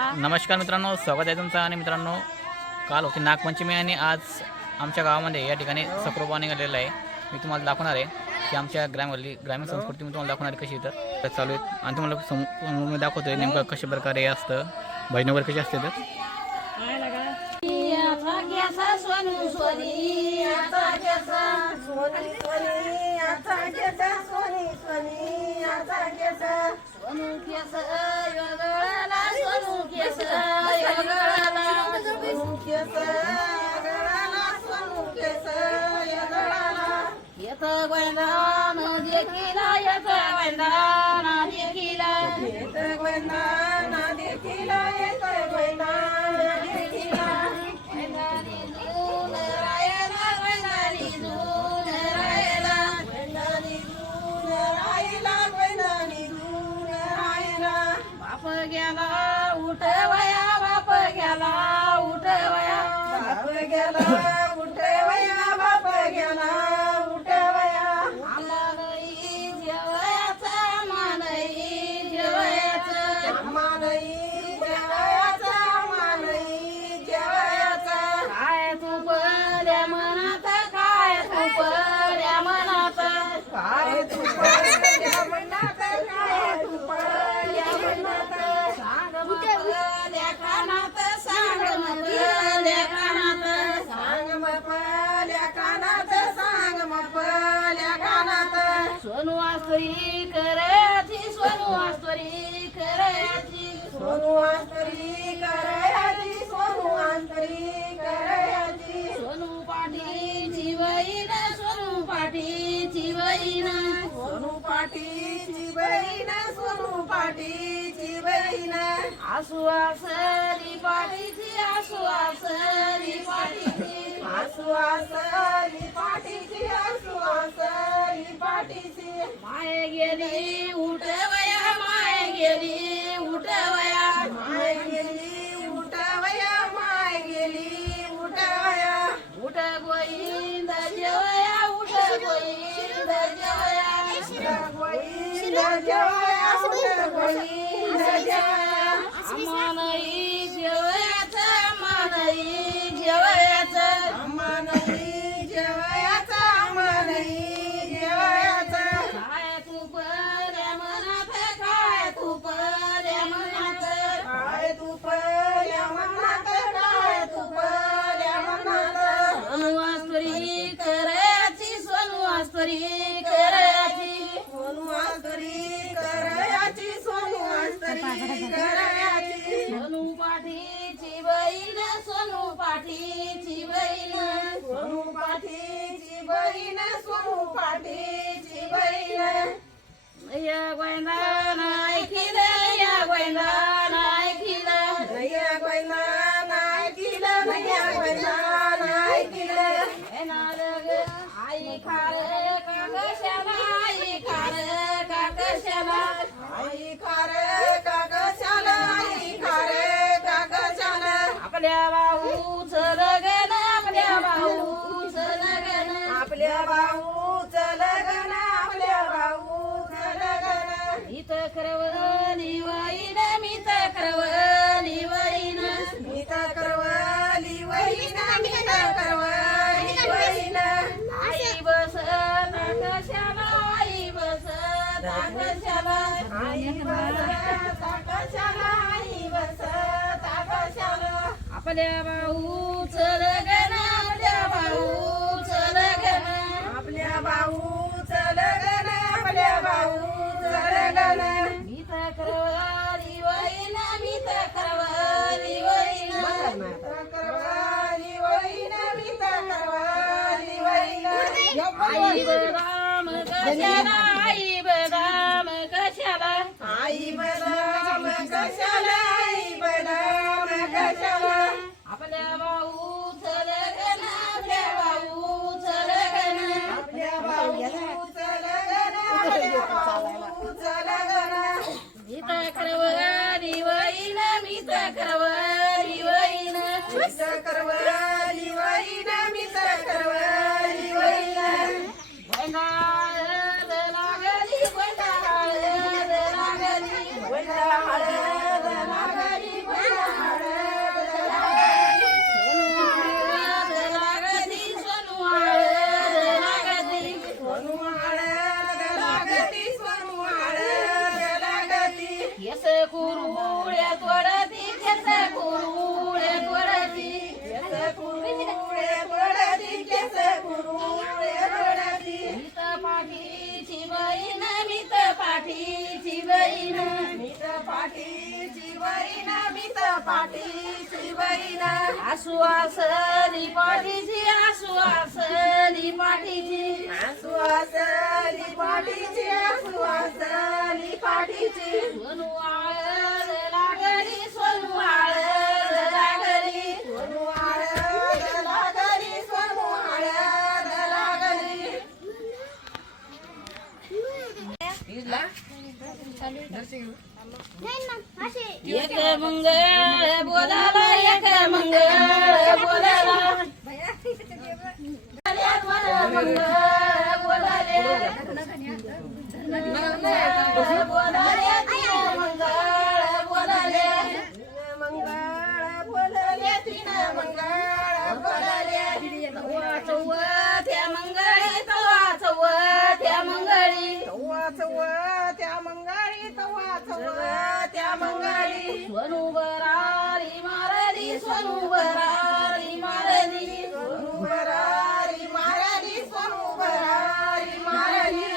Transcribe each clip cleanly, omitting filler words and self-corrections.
नमस्कार मित्रांनो, स्वागत आहे तुमचं. आणि मित्रांनो, काल होती नागपंचमी आणि आज आमच्या गावामध्ये या ठिकाणी सप्रोबा निघालेला आहे. मी तुम्हाला दाखवणार आहे की आमच्या ग्रामीण संस्कृती मी तुम्हाला दाखवणार कशी तर चालू आहेत. आणि तुम्हाला समोर मी दाखवतोय नेमकं कशा प्रकारे असतं, भजन वगैरे कशी असते तर. आसू आसरी पाटीची आसू आसरी पाटीची आसू आसरी पाटीची आसू आसरी पाटीची माय गेली उठवया माय गेली उठवया माय गेली उठवया माय गेली उठवया उठ गोविंद जेवया उठ गोविंद जेवया उठ गोविंद जेवया उठ गोविंद जेवया अम्मानई जेवयाचा अम्मानई जेवयाचा अम्मानई जेवयाचा अम्मानई जेवयाचा काय तू पर्या मनात काय तू पर्या मनात काय तू पर्या मनात काय तू पर्या मनात सोनू आस्तरी करायची सोनू आस्तरी करायची सोनू आस्तरी करायची सोनू आस्तरी करायची सोनू पाठीची बहीण सोनू पाठीची बहीण सोनू पाठीची बहीण सोनू पाठीची बहीण या गोविंदान ऐकिलं या गोविंदान ऐकिलं या गोविंदान ऐकिलं या गोविंदान ऐकिलं आई खार काकशाला आई खार काकशाला आई खार काकशाला आई खार काकशाला आपल्या भाऊचं लगन आपल्या भाऊचं लगन आपल्या भाऊचं लगन आपल्या भाऊचं लगन मीत करवली वहीन मीत करवली वहीन मीत करवली वहीन मीत करवली वहीन आई बस कशाला आई बस कशाला आई बस कशाला आई बस कशाला आपल्या भाऊचं लगन आपल्या भाऊचं लगन आपल्या भाऊचं लगन आपल्या भाऊचं लगन मीत करवली वहीन मीत करवली वहीन मीत करवली वहीन मीत करवली वहीन आई बदाम कशाला आई बदाम कशाला आई बदाम कशाला आई बदाम कशाला आपल्या भाऊचं लगन आपल्या भाऊचं लगन आपल्या भाऊचं लगन आपल्या भाऊचं लगन मीत करवली वहीन मीत करवली वहीन मीत करवली वहीन मीत करवली वहीन हळद लागली हळद लागली हळद लागली पाठीची बहीण आसू असली पाठीची आसू असली पाठीची आसू असली पाठीची आसू असली पाठीची सोनू आळद लागली सोनू आळद लागली सोनू आळद लागली सोनू आळद लागली एक मंगळ बोलाला एक मंगळ बोलाला मंगळ बोलाले मंगळ बोलाले मंगळ बोलाले मंगळ बोलाले तीन मंगळ बोलाले तवा चव त्या मंगळी तवा चव त्या मंगळी तवा चव त्या मंगळी तवा चव त्या मंगळी सोनू बरारी मारली सोनू बरारी मारली सोनू बरारी मारली सोनू बरारी मारली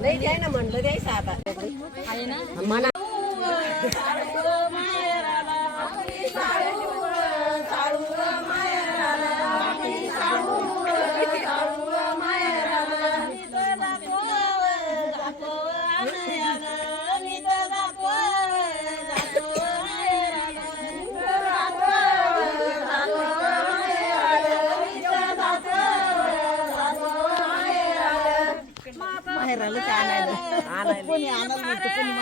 नाही द्याय ना म्हणलं द्यायचं आता आहे ना म्हणा माहेराला आणायला कोणी आणायला म्हणतं कोणी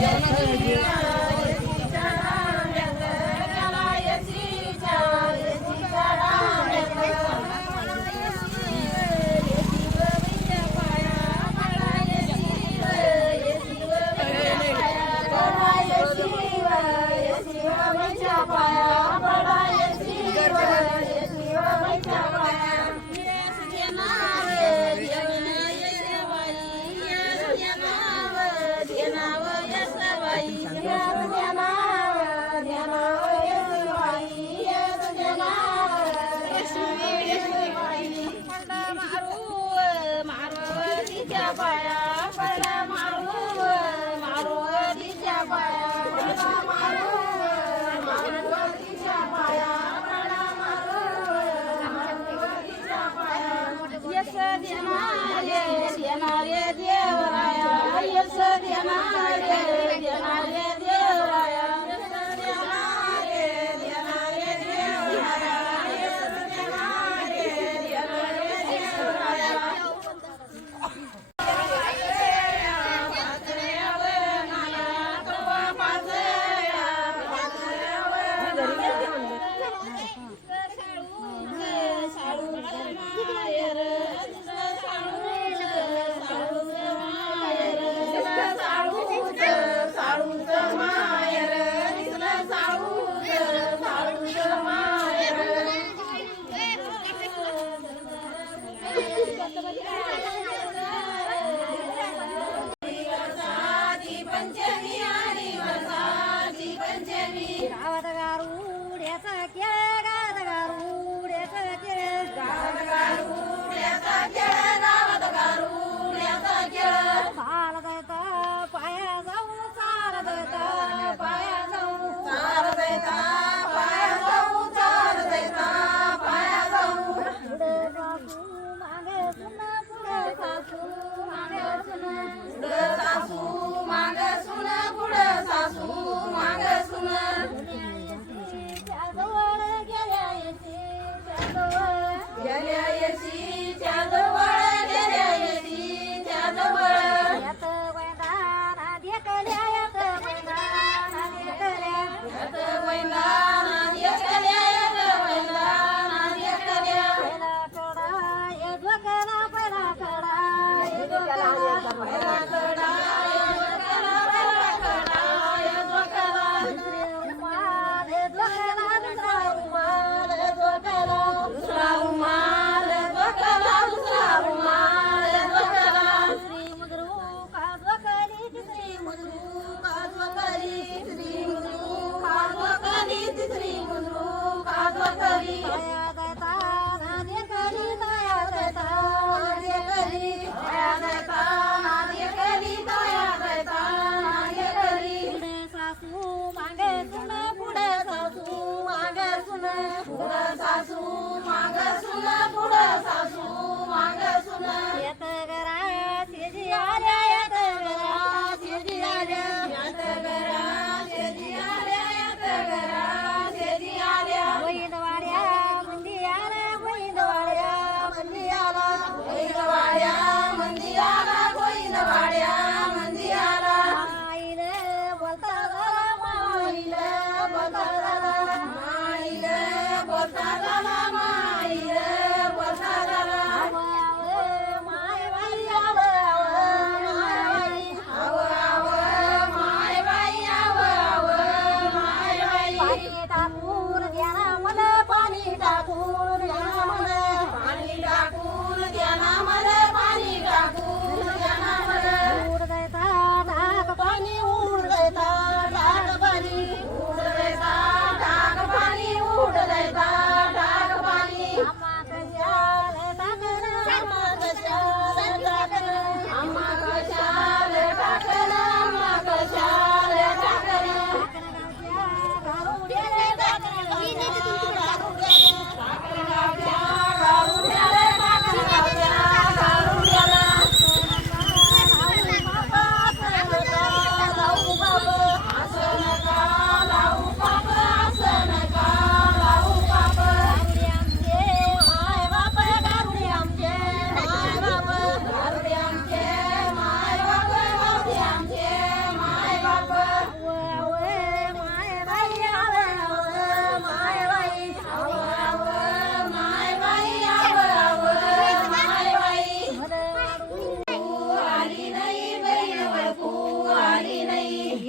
Jangan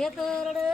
करड